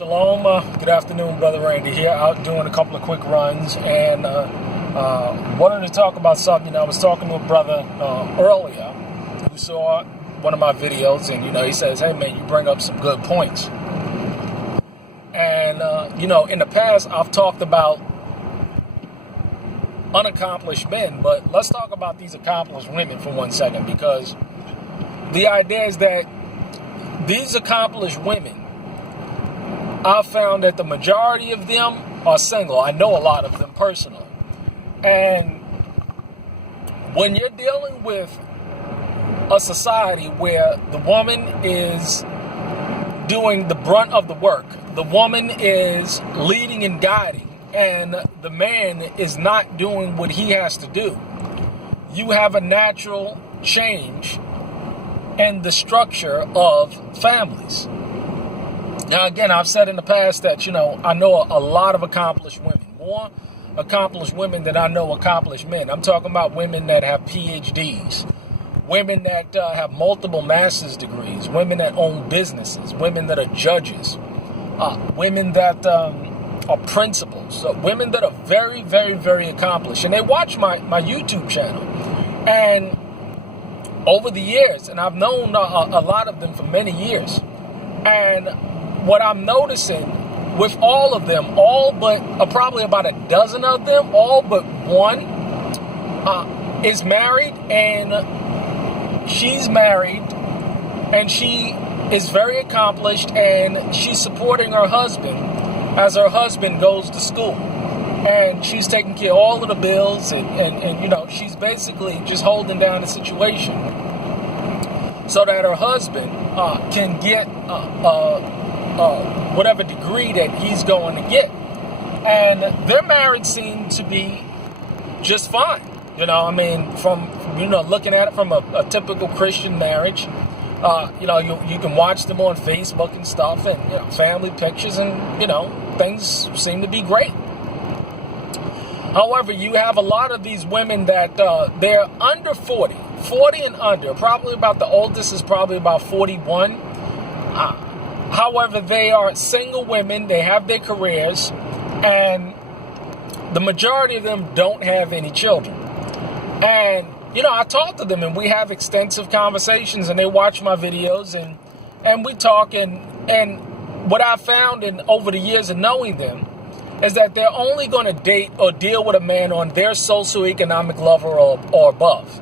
Shalom, good afternoon, Brother Randy here, out doing a couple of quick runs, and wanted to talk about something. I was talking to a brother earlier who saw one of my videos, and he says, hey man, you bring up some good points. And in the past I've talked about unaccomplished men, but let's talk about these accomplished women for 1 second, because the idea is that these accomplished women, I've found that the majority of them are single. I know a lot of them personally. And when you're dealing with a society where the woman is doing the brunt of the work, the woman is leading and guiding, and the man is not doing what he has to do, you have a natural change in the structure of families. Now, again, I've said in the past that, I know a lot of accomplished women, more accomplished women than I know accomplished men. I'm talking about women that have PhDs, women that have multiple master's degrees, women that own businesses, women that are judges, women that are principals, women that are very, very, very accomplished. And they watch my YouTube channel. And over the years, and I've known a lot of them for many years, and what I'm noticing with all of them, all but probably about a dozen of them, all but one is married, and she's married, and she is very accomplished, and she's supporting her husband as her husband goes to school. And she's taking care of all of the bills, and she's basically just holding down the situation so that her husband can get whatever degree that he's going to get. And their marriage seemed to be just fine. From looking at it from a typical Christian marriage, you can watch them on Facebook and stuff, and family pictures, and things seem to be great. However, you have a lot of these women that they're under 40 and under. Probably about the oldest is probably about 41. However, they are single women. They have their careers, and the majority of them don't have any children. And I talk to them, and we have extensive conversations, and they watch my videos, and we talk, and what I've found over the years of knowing them is that they're only going to date or deal with a man on their socioeconomic level or above.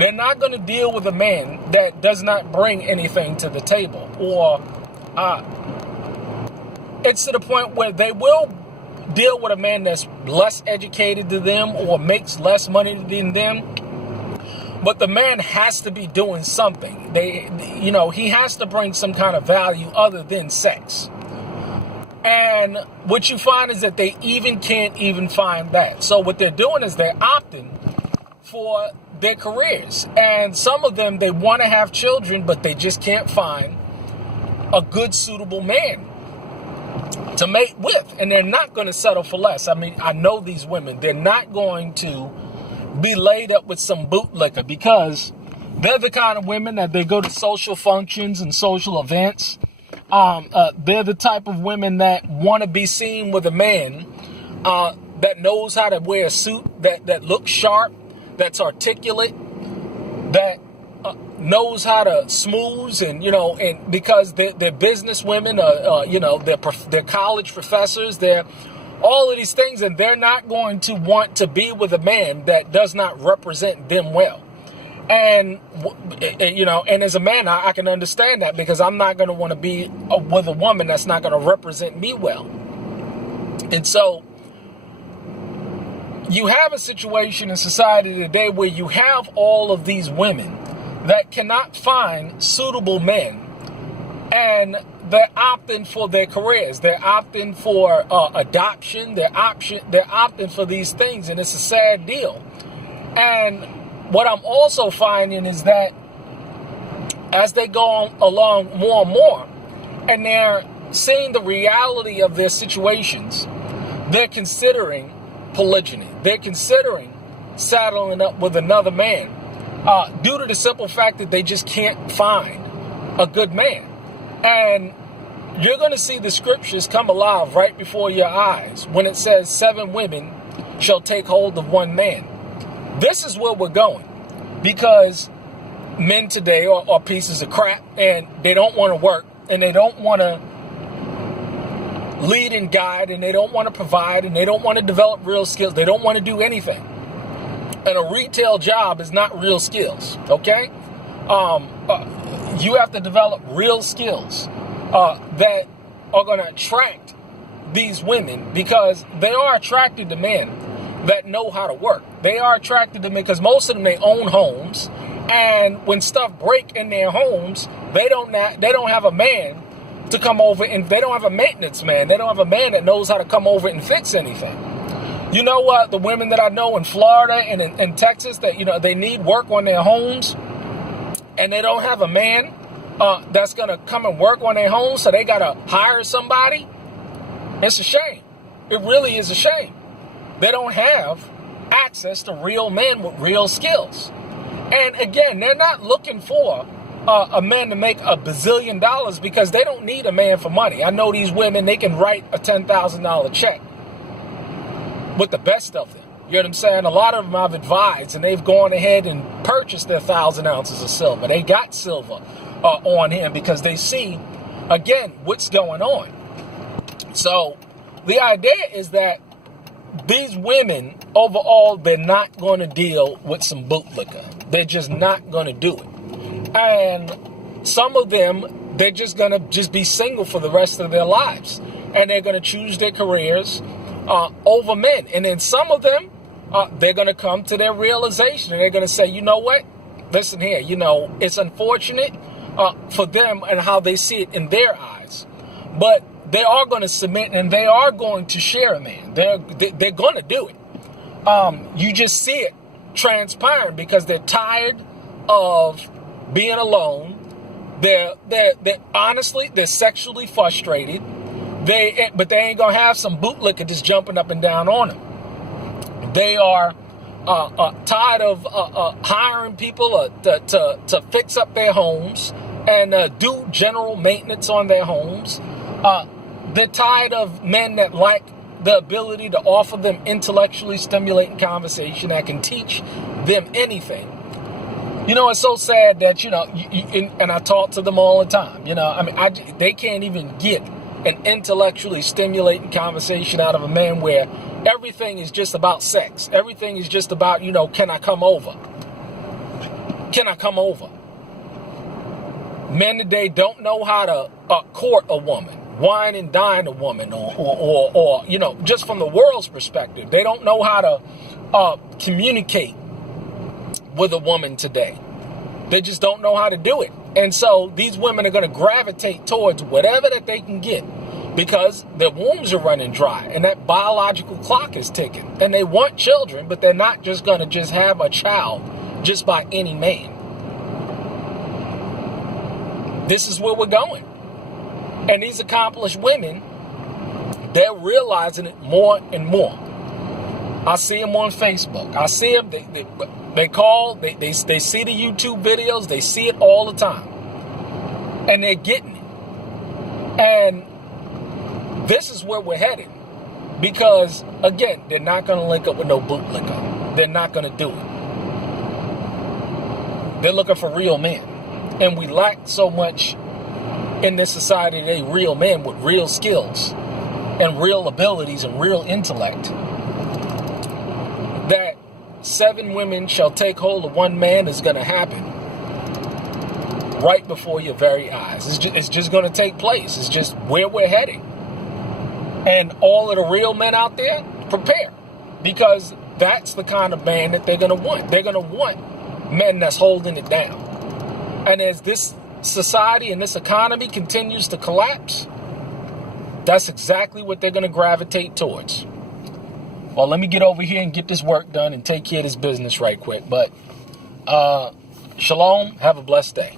They're not going to deal with a man that does not bring anything to the table, or it's to the point where they will deal with a man that's less educated than them or makes less money than them. But the man has to be doing something. He has to bring some kind of value other than sex. And what you find is that they can't even find that. So what they're doing is they're opting for their careers. And some of them, they want to have children, but they just can't find a good, suitable man to mate with. And they're not going to settle for less. I know these women. They're not going to be laid up with some bootlicker, because they're the kind of women that they go to social functions and social events. They're the type of women that want to be seen with a man that knows how to wear a suit, that looks sharp, that's articulate, that knows how to smooth, and because they're business women, they're college professors, they're all of these things, and they're not going to want to be with a man that does not represent them well. And, and as a man, I can understand that, because I'm not going to want to be with a woman that's not going to represent me well. And so you have a situation in society today where you have all of these women that cannot find suitable men, and they're opting for their careers. They're opting for adoption. They're opting for these things, and it's a sad deal. And what I'm also finding is that as they go along more and more, and they're seeing the reality of their situations, they're considering polygyny. They're considering saddling up with another man due to the simple fact that they just can't find a good man. And you're going to see the scriptures come alive right before your eyes when it says 7 women shall take hold of one man. This is where we're going, because men today are pieces of crap, and they don't want to work, and they don't want to lead and guide, and they don't want to provide, and they don't want to develop real skills. They don't want to do anything. And a retail job is not real skills, okay? You have to develop real skills that are going to attract these women, because they are attracted to men that know how to work. They are attracted to men because most of them, they own homes, and when stuff break in their homes, they don't have a man to come over, and they don't have a maintenance man. They don't have a man that knows how to come over and fix anything. You know what? The women that I know in Florida and in Texas that, they need work on their homes, and they don't have a man that's going to come and work on their homes, so they got to hire somebody. It's a shame. It really is a shame. They don't have access to real men with real skills. And again, they're not looking for a man to make $1 bazillion, because they don't need a man for money. I know these women, they can write a $10,000 check with the best of them. You know what I'm saying? A lot of them I've advised, and they've gone ahead and purchased their 1,000 ounces of silver. They got silver on hand because they see, again, what's going on. So the idea is that these women, overall, they're not going to deal with some bootlicker. They're just not going to do it. And some of them, they're just going to be single for the rest of their lives. And they're going to choose their careers over men. And then some of them, they're going to come to their realization, and they're going to say, you know what? Listen here, it's unfortunate for them and how they see it in their eyes. But they are going to submit, and they are going to share a man. They're going to do it. You just see it transpiring because they're tired of being alone. They're honestly, they're sexually frustrated. But they ain't gonna have some bootlicker just jumping up and down on them. They are tired of hiring people to fix up their homes and do general maintenance on their homes. They're tired of men that lack the ability to offer them intellectually stimulating conversation that can teach them anything. It's so sad that, and I talk to them all the time. They can't even get an intellectually stimulating conversation out of a man where everything is just about sex. Everything is just about, can I come over? Can I come over? Men today don't know how to court a woman, wine and dine a woman, or just from the world's perspective, they don't know how to communicate with a woman today. They just don't know how to do it. And so these women are going to gravitate towards whatever that they can get, because their wombs are running dry and that biological clock is ticking, and they want children, but they're not just going to just have a child just by any man. This is where we're going. And these accomplished women, they're realizing it more and more. I see them on Facebook. I see them. They call. They see the YouTube videos. They see it all the time, and they're getting it. And this is where we're headed, because again, they're not going to link up with no bootlicker. They're not going to do it. They're looking for real men, and we lack so much in this society today. Real men with real skills and real abilities and real intellect. That 7 women shall take hold of one man is going to happen right before your very eyes. It's just going to take place. It's just where we're heading. And all of the real men out there, prepare, because that's the kind of man that they're going to want. They're going to want men that's holding it down. And as this society and this economy continues to collapse, that's exactly what they're going to gravitate towards. Well, let me get over here and get this work done and take care of this business right quick. But shalom, have a blessed day.